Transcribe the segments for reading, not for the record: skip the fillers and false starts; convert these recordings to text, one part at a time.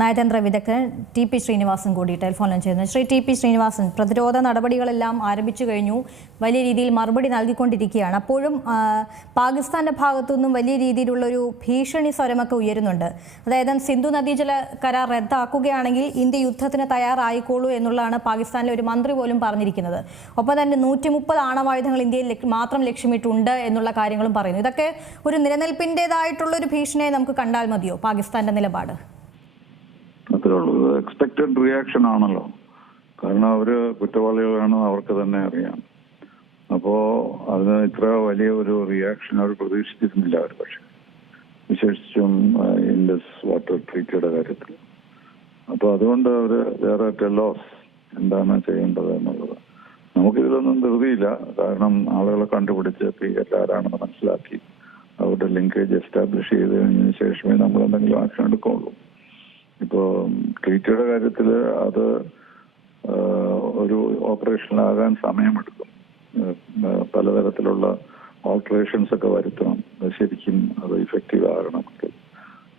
നയതന്ത്ര വിദഗ്ധൻ ടി.പി. ശ്രീനിവാസൻ കൂടി ടെലിഫോണിൽ ചേർന്നു. ശ്രീ ടി.പി. ശ്രീനിവാസൻ, പ്രതിരോധ നടപടികളെല്ലാം ആരംഭിച്ചു കഴിഞ്ഞു, വലിയ രീതിയിൽ മറുപടി നൽകിക്കൊണ്ടിരിക്കുകയാണ്. അപ്പോഴും പാകിസ്ഥാന്റെ ഭാഗത്തുനിന്നും വലിയ രീതിയിലുള്ളൊരു ഭീഷണി സ്വരമൊക്കെ ഉയരുന്നുണ്ട്. അതായത് സിന്ധു നദീജല കരാർ റദ്ദാക്കുകയാണെങ്കിൽ ഇന്ത്യ യുദ്ധത്തിന് തയ്യാറായിക്കോളൂ എന്നുള്ളതാണ് പാകിസ്ഥാനിലെ ഒരു മന്ത്രി പോലും പറഞ്ഞിരിക്കുന്നത്. ഒപ്പം തന്നെ 130 ആണവായുധങ്ങൾ ഇന്ത്യയിൽ മാത്രം ലക്ഷ്യമിട്ടുണ്ട് എന്നുള്ള കാര്യങ്ങളും പറയുന്നു. ഇതൊക്കെ ഒരു നിലനിൽപ്പിൻ്റെതായിട്ടുള്ള ഒരു ഭീഷണിയെ നമുക്ക് കണ്ടാൽ മതിയോ പാകിസ്ഥാന്റെ നിലപാട്? അത്രേ ഉള്ളൂ. എക്സ്പെക്റ്റഡ് റിയാക്ഷൻ ആണല്ലോ. കാരണം അവര് കുറ്റവാളികളാണ്, അവർക്ക് തന്നെ അറിയാം. അപ്പോ അതിന് ഇത്ര വലിയ ഒരു റിയാക്ഷൻ അവർ പ്രതീക്ഷിച്ചിരുന്നില്ല. അവർ പക്ഷെ വിശേഷിച്ചും ഇൻഡസ് വാട്ടർ ട്രീറ്റിയുടെ കാര്യത്തിൽ. അപ്പൊ അതുകൊണ്ട് അവര് വേറെ ടെലോസ് എന്താണ് ചെയ്യേണ്ടത് എന്നുള്ളത്. നമുക്കിതിലൊന്നും ധൃതിയില്ല. കാരണം ആളുകളെ കണ്ടുപിടിച്ച് ഭീകരരാരാണെന്ന് മനസ്സിലാക്കി അവരുടെ ലിങ്കേജ് എസ്റ്റാബ്ലിഷ് ചെയ്ത് കഴിഞ്ഞതിന് ശേഷമേ നമ്മൾ എന്തെങ്കിലും ആക്ഷൻ എടുക്കുള്ളൂ. ഇപ്പോൾ ട്രീറ്റിയുടെ കാര്യത്തിൽ അത് ഒരു ഓപ്പറേഷനിലാകാൻ സമയമെടുക്കും. പലതരത്തിലുള്ള ഓൾട്ടറേഷൻസ് ഒക്കെ വരുത്തണം ശരിക്കും അത് ഇഫക്റ്റീവ് ആകണമെങ്കിൽ.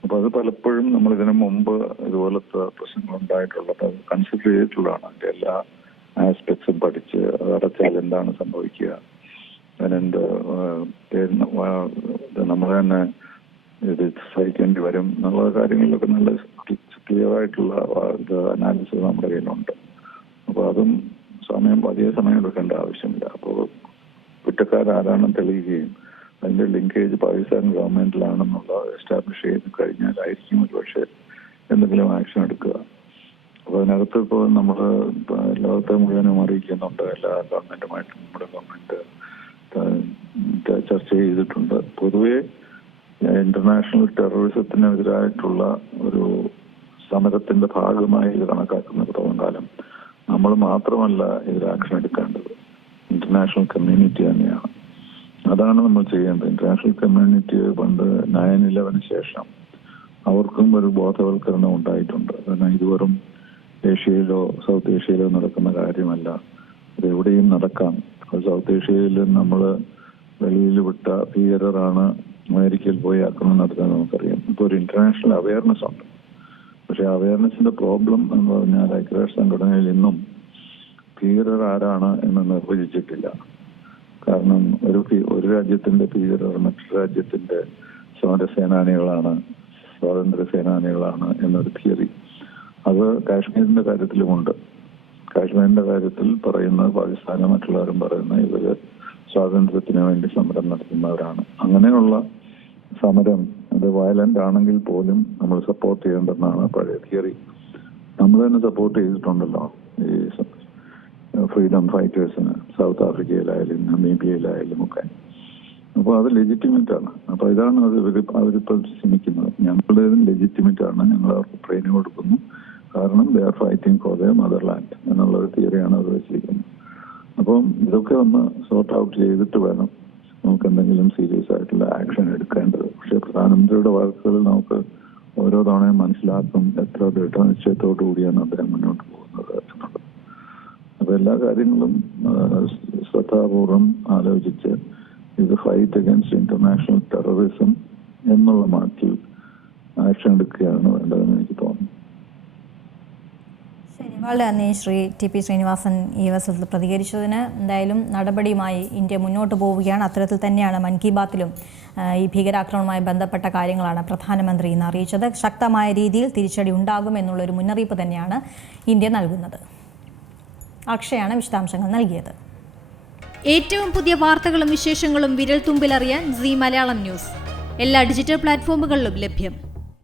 അപ്പൊ അത് പലപ്പോഴും നമ്മൾ ഇതിനു മുമ്പ് ഇതുപോലത്തെ പ്രശ്നങ്ങൾ ഉണ്ടായിട്ടുള്ളത് കൺസിഡർ ചെയ്തിട്ടുള്ളതാണ്. അതിന്റെ എല്ലാ ആസ്പെക്ട്സും പഠിച്ച് അത് അടച്ചാൽ എന്താണ് സംഭവിക്കുക, അതിനെന്ത് നമ്മൾ തന്നെ ഇത് സഹിക്കേണ്ടി വരും എന്നുള്ള കാര്യങ്ങളിലൊക്കെ നല്ല ക്ലിയർ ആയിട്ടുള്ള അനാലിസിസ് നമ്മുടെ കയ്യിലുണ്ട്. അപ്പോൾ അതും വലിയ സമയം എടുക്കേണ്ട ആവശ്യമില്ല. അപ്പോൾ കുറ്റക്കാരാരാണെന്ന് തെളിയുകയും അതിന്റെ ലിങ്കേജ് പാകിസ്ഥാൻ ഗവൺമെന്റിലാണെന്നുള്ള എസ്റ്റാബ്ലിഷ് ചെയ്ത് കഴിഞ്ഞാലായിരിക്കും ഒരു പക്ഷേ എന്തെങ്കിലും ആക്ഷൻ എടുക്കുക. അപ്പോൾ അതിനകത്ത് ഇപ്പോൾ നമ്മൾ ലോകത്തെ മുഴുവനും അറിയിക്കുന്നുണ്ട്. എല്ലാ ഗവൺമെന്റുമായിട്ടും നമ്മുടെ ഗവൺമെന്റ് ചർച്ച ചെയ്തിട്ടുണ്ട്. പൊതുവെ ഇന്റർനാഷണൽ ടെററിസത്തിനെതിരായിട്ടുള്ള ഒരു സമരത്തിന്റെ ഭാഗമായി ഇത് കണക്കാക്കുന്നിടത്തോളം കാലം നമ്മൾ മാത്രമല്ല ഇതിൽ ആക്ഷൻ എടുക്കേണ്ടത്, ഇന്റർനാഷണൽ കമ്മ്യൂണിറ്റി തന്നെയാണ്. അതാണ് നമ്മൾ ചെയ്യേണ്ടത്. ഇന്റർനാഷണൽ കമ്മ്യൂണിറ്റി പണ്ട് 9/11 ശേഷം അവർക്കും ഒരു ബോധവൽക്കരണം ഉണ്ടായിട്ടുണ്ട്. കാരണം ഇത് വെറും ഏഷ്യയിലോ സൗത്ത് ഏഷ്യയിലോ നടക്കുന്ന കാര്യമല്ല, ഇത് എവിടെയും നടക്കാം. സൗത്ത് ഏഷ്യയിൽ നമ്മൾ വെളിയിൽ വിട്ട ഭീകരരാണ് അമേരിക്കയിൽ പോയി ആക്രമണം നടത്താൻ നമുക്കറിയാം. ഇപ്പോൾ ഒരു ഇന്റർനാഷണൽ അവയർനെസ് ഉണ്ട്. പക്ഷെ അവയർനെസിന്റെ പ്രോബ്ലം എന്ന് പറഞ്ഞാൽ ഐക്യരാഷ്ട്ര സംഘടനയിൽ ഇന്നും ഭീകരർ ആരാണ് എന്ന് നിർവചിച്ചിട്ടില്ല. കാരണം ഒരു രാജ്യത്തിന്റെ ഭീകരർ മറ്റൊരു രാജ്യത്തിന്റെ സമരസേനാനികളാണ്, സ്വാതന്ത്ര്യ സേനാനികളാണ് എന്നൊരു തിയറി അത് കാശ്മീരിന്റെ കാര്യത്തിലുമുണ്ട്. കാശ്മീരിന്റെ കാര്യത്തിൽ പറയുന്നത് പാകിസ്ഥാനും മറ്റുള്ളവരും പറയുന്നത് ഇവര് സ്വാതന്ത്ര്യത്തിന് വേണ്ടി സമരം നടത്തുന്നവരാണ്. അങ്ങനെയുള്ള സമരം അത് വയലന്റ് ആണെങ്കിൽ പോലും നമ്മൾ സപ്പോർട്ട് ചെയ്യേണ്ടെന്നാണ് പഴയ തിയറി. നമ്മൾ തന്നെ സപ്പോർട്ട് ചെയ്തിട്ടുണ്ടല്ലോ ഈ ഫ്രീഡം ഫൈറ്റേഴ്സിന്, സൗത്ത് ആഫ്രിക്കയിലായാലും നമീബിയയിലായാലും ഒക്കെ. അപ്പോൾ അത് ലെജിറ്റിമേറ്റ് ആണ്. അപ്പൊ ഇതാണ് അവരിപ്പോൾ ശ്രമിക്കുന്നത്. ഞങ്ങളുടേതും ലെജിറ്റിമേറ്റ് ആണ്. ഞങ്ങൾ അവർക്ക് ട്രെയിനിങ് കൊടുക്കുന്നു. കാരണം they are fighting for the motherland എന്നുള്ളൊരു തിയറിയാണ് അവർ വെച്ചിരിക്കുന്നത്. അപ്പം ഇതൊക്കെ ഒന്ന് സോർട്ട് ഔട്ട് ചെയ്തിട്ട് വേണം നമുക്ക് എന്തെങ്കിലും സീരിയസ് ആയിട്ടുള്ള ആക്ഷൻ എടുക്കേണ്ടത്. പക്ഷെ പ്രധാനമന്ത്രിയുടെ വാക്കുകളിൽ നമുക്ക് ഓരോ തവണയും മനസ്സിലാക്കും എത്ര ദൃഢനിശ്ചയത്തോടു കൂടിയാണ് അദ്ദേഹം മുന്നോട്ട് പോകുന്നത് എന്നുള്ളത്. അപ്പൊ എല്ലാ കാര്യങ്ങളും ശ്രദ്ധാപൂർവം ആലോചിച്ച് ഇത് ഫൈറ്റ് അഗൈൻസ്റ്റ് ഇന്റർനാഷണൽ ടെററിസം എന്നുള്ള മാറ്റിൽ ആക്ഷൻ എടുക്കുകയാണ് വേണ്ടതെന്ന് എനിക്ക് തോന്നുന്നു. വളരെ നന്ദി ശ്രീ ടി.പി. ശ്രീനിവാസൻ ഈ അവസരത്തിൽ പ്രതികരിച്ചതിന്. എന്തായാലും നടപടിയുമായി ഇന്ത്യ മുന്നോട്ട് പോവുകയാണ്. അത്തരത്തിൽ തന്നെയാണ് മൻ കി ബാത്തിലും ഈ ഭീകരാക്രമണവുമായി ബന്ധപ്പെട്ട കാര്യങ്ങളാണ് പ്രധാനമന്ത്രി ഇന്ന് അറിയിച്ചത്. ശക്തമായ രീതിയിൽ തിരിച്ചടി ഉണ്ടാകുമെന്നുള്ളൊരു മുന്നറിയിപ്പ് തന്നെയാണ് ഇന്ത്യ നൽകുന്നത്. അക്ഷയാണ് വിശദാംശങ്ങൾ നൽകിയത്. ഏറ്റവും പുതിയ വാർത്തകളും വിശേഷങ്ങളും വിരൽ തുമ്പിലറിയാൻ സീ മലയാളം ന്യൂസ് എല്ലാ ഡിജിറ്റൽ പ്ലാറ്റ്ഫോമുകളിലും ലഭ്യം.